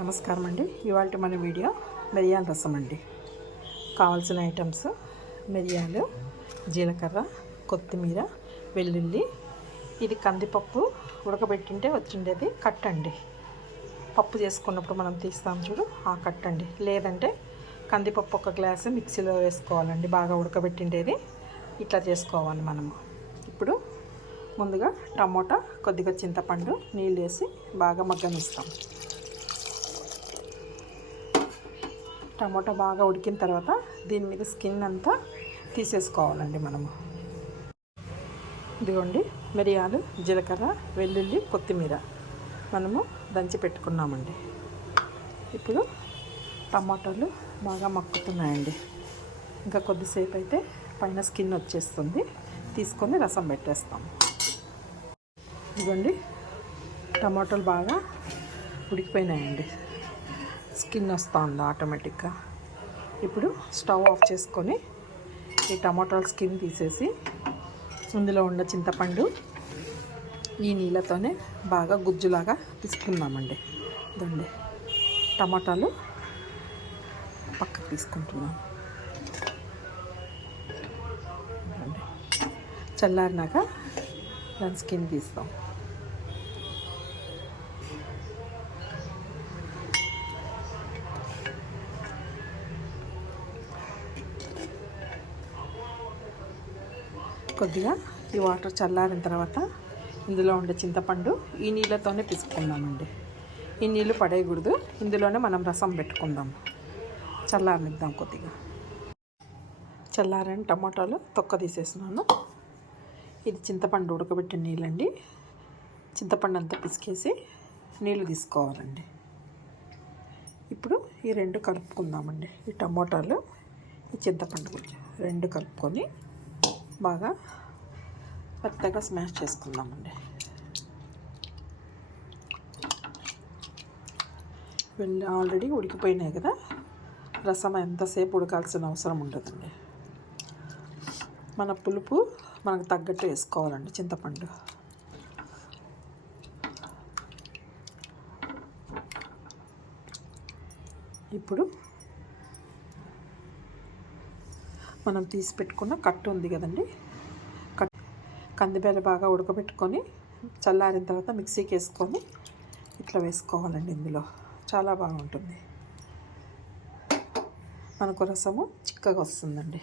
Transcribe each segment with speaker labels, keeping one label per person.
Speaker 1: నమస్కారం అండి ఇవాళ మన వీడియో మిరియాల రసం అండి. కావాల్సిన ఐటమ్స్ మిరియాలు జీలకర్ర కొత్తిమీర వెల్లుల్లి ఇది కందిపప్పు ఉడకబెట్టింటే వచ్చిండేది కట్ అండి. పప్పు చేసుకున్నప్పుడు మనం తీస్తాం చూడు ఆ కట్ అండి. లేదంటే కందిపప్పు ఒక గ్లాసు మిక్సీలో వేసుకోవాలండి బాగా ఉడకబెట్టిండేది. ఇట్లా చేసుకోవాలి మనము. ఇప్పుడు ముందుగా టమోటా కొద్దిగా చింతపండు నీళ్ళు వేసి బాగా మగ్గనిస్తాం. టమోటా బాగా ఉడికిన తర్వాత దీని మీద స్కిన్ అంతా తీసేసుకోవాలండి మనము. ఇదిగోండి మిరియాలు జీలకర్ర వెల్లుల్లి కొత్తిమీర మనము దంచి పెట్టుకున్నామండి. ఇప్పుడు టమాటాలు బాగా మక్కుతున్నాయండి. ఇంకా కొద్దిసేపు అయితే పైన స్కిన్ వచ్చేస్తుంది. తీసుకొని రసం పెట్టేస్తాం. ఇదిగోండి టమాటాలు బాగా ఉడికిపోయినాయండి. స్కిన్ వస్తుంది ఆటోమేటిక్గా. ఇప్పుడు స్టవ్ ఆఫ్ చేసుకొని ఈ టమాటాల స్కిన్ తీసేసి ఇందులో ఉన్న చింతపండు ఈ నీళ్ళతోనే బాగా గుజ్జులాగా తీసుకుందామండి. దండి టమాటాలు పక్కకు తీసుకుంటున్నాం చల్లారినాక దాని స్కిన్ తీస్తాం. కొద్దిగా ఈ వాటర్ చల్లారిన తర్వాత ఇందులో ఉండే చింతపండు ఈ నీళ్ళతోనే పిసుకుందామండి ఈ నీళ్ళు పడేయకూడదు. ఇందులోనే మనం రసం పెట్టుకుందాం. చల్లారనిద్దాం కొద్దిగా. చల్లారని టమాటాలు తొక్క తీసేసినాను ఇది చింతపండు ఉడకబెట్టిన నీళ్ళండి. చింతపండు అంతా పిసికేసి నీళ్ళు తీసుకోవాలండి. ఇప్పుడు ఈ రెండు కలుపుకుందామండి. ఈ టమోటాలు ఈ చింతపండు గురించి రెండు కలుపుకొని బాగా మెత్తగా స్మాష్ చేసుకుందామండి. వెళ్ళి ఆల్రెడీ ఉడికిపోయినాయి కదా. రసం ఎంతసేపు ఉడకాల్సిన అవసరం ఉండదండి. మన పులుపు మనకు తగ్గట్టు వేసుకోవాలండి చింతపండు. ఇప్పుడు మనం తీసి పెట్టుకున్న కట్టు ఉంది కదండి. కట్ కందిబెల్ల బాగా ఉడకబెట్టుకొని చల్లారిన తర్వాత మిక్సీకి వేసుకొని ఇట్లా వేసుకోవాలండి ఇందులో. చాలా బాగుంటుంది. మనకు రసము చిక్కగా వస్తుందండి.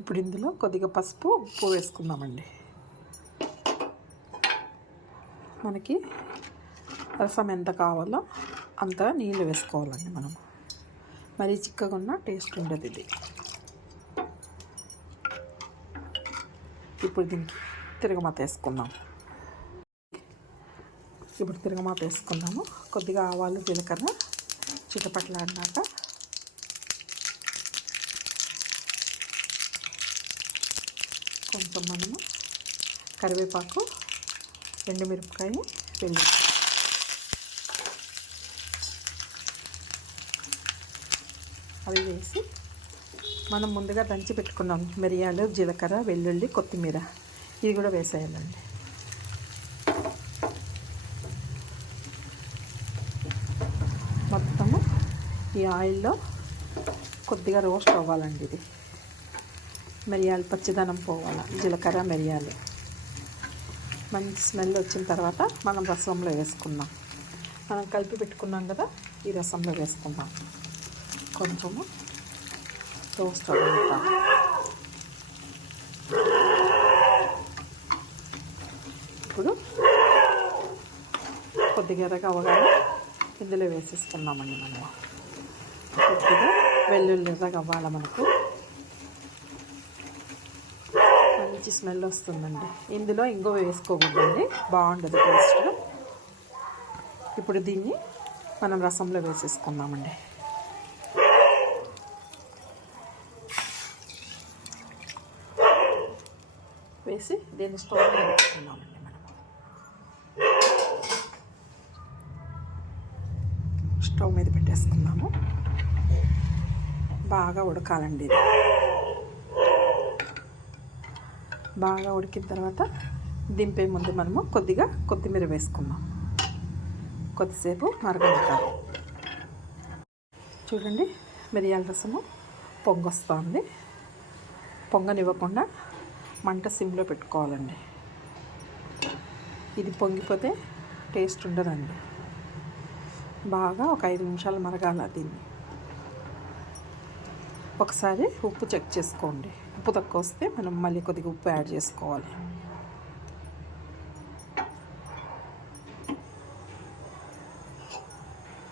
Speaker 1: ఇప్పుడు ఇందులో కొద్దిగా పసుపు ఉప్పు వేసుకుందామండి. మనకి రసం ఎంత కావాలో అంత నీళ్ళు వేసుకోవాలండి మనం. మరీ చిక్కగా ఉన్న టేస్ట్ ఉండదు ఇది. ఇప్పుడు దీనికి తిరగమాత వేసుకుందాం. ఇప్పుడు తిరగమాత వేసుకుందాము. కొద్దిగా ఆవాలు జీలకర్ర చిటపట్లాడినాక కొంచెం మనము కరివేపాకు ఎండుమిరపకాయ వెల్లుల్లి అవి వేసి మనం ముందుగా దంచి పెట్టుకున్నాం మిరియాలు జీలకర్ర వెల్లుల్లి కొత్తిమీర. ఇది కూడా వేసేయాలండి. మొత్తము ఈ ఆయిల్లో కొద్దిగా రోస్ట్ అవ్వాలండి ఇది. మిరియాలు పచ్చిదనం పోవాలి జీలకర్ర మిరియాలు. మంచి స్మెల్ వచ్చిన తర్వాత మనం రసంలో వేసుకుందాం. మనం కలిపి పెట్టుకున్నాం కదా ఈ రసంలో వేసుకుందాం. కొంచెము టోస్ట్ అవ్వగలుగుతాం ఇప్పుడు కొద్దిగా ఎర్రగా అవ్వగానే ఇందులో వేసేసుకున్నామండి మనం కొద్దిగా వెల్లుల్లి ఎర్రగా అవ్వాలి మనకు? మంచి స్మెల్ వస్తుందండి. ఇందులో ఇంకో వేసుకోకూడదండి. బాగుండదు టేస్ట్. ఇప్పుడు దీన్ని మనం రసంలో వేసేసుకుందామండి. వేసి దీన్ని స్టవ్ మీద పెట్టుకుందామండి మనం. స్టవ్ మీద పెట్టేసుకుందాము బాగా ఉడకాలండి ఇది. బాగా ఉడికిన తర్వాత దింపే ముందు మనము కొద్దిగా కొత్తిమీర వేసుకుందాం. కొద్దిసేపు మరగలుగుతాం చూడండి మిరియాల రసము పొంగొస్తుంది. పొంగనివ్వకుండా మంట సిమ్లో పెట్టుకోవాలండి. ఇది పొంగిపోతే టేస్ట్ ఉండదండి. బాగా ఒక ఐదు నిమిషాలు మరగాల దీన్ని. ఒకసారి ఉప్పు చెక్ చేసుకోండి. ఉప్పు తక్కువ వస్తే మనం మళ్ళీ కొద్దిగా ఉప్పు యాడ్ చేసుకోవాలి.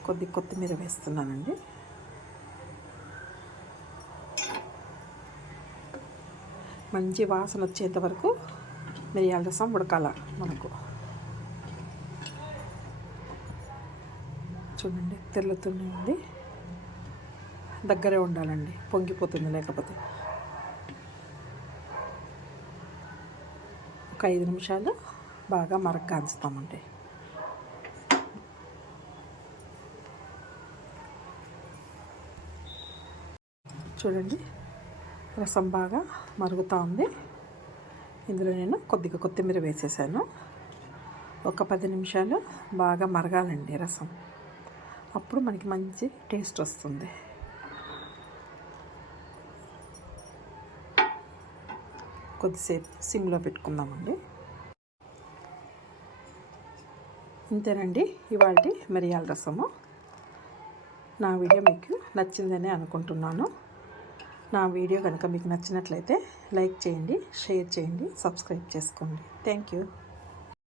Speaker 1: కొద్ది కొత్తిమీర వేస్తున్నానండి. మంచి వాసన వచ్చేంత వరకు మిరియాల రసం ఉడకాల మనకు. చూడండి తెల్లుతూనే ఉంది. దగ్గరే ఉండాలండి పొంగిపోతుంది లేకపోతే. ఒక ఐదు నిమిషాలు బాగా మరగ్గాంచుతామండి చూడండి రసం బాగా మరుగుతూ ఉంది. ఇందులో నేను కొద్దిగా కొత్తిమీర వేసేసాను. ఒక పది నిమిషాలు బాగా మరగాలండి రసం. అప్పుడు మనకి మంచి టేస్ట్ వస్తుంది. కొద్దిసేపు సిమ్లో పెట్టుకుందామండి. ఇంతేనండి ఇవాళ మిరియాల రసము. నా వీడియో మీకు నచ్చిందని అనుకుంటున్నాను. నా వీడియో కనుక మీకు నచ్చినట్లయితే లైక్ చేయండి షేర్ చేయండి సబ్స్క్రైబ్ చేసుకోండి. Thank you.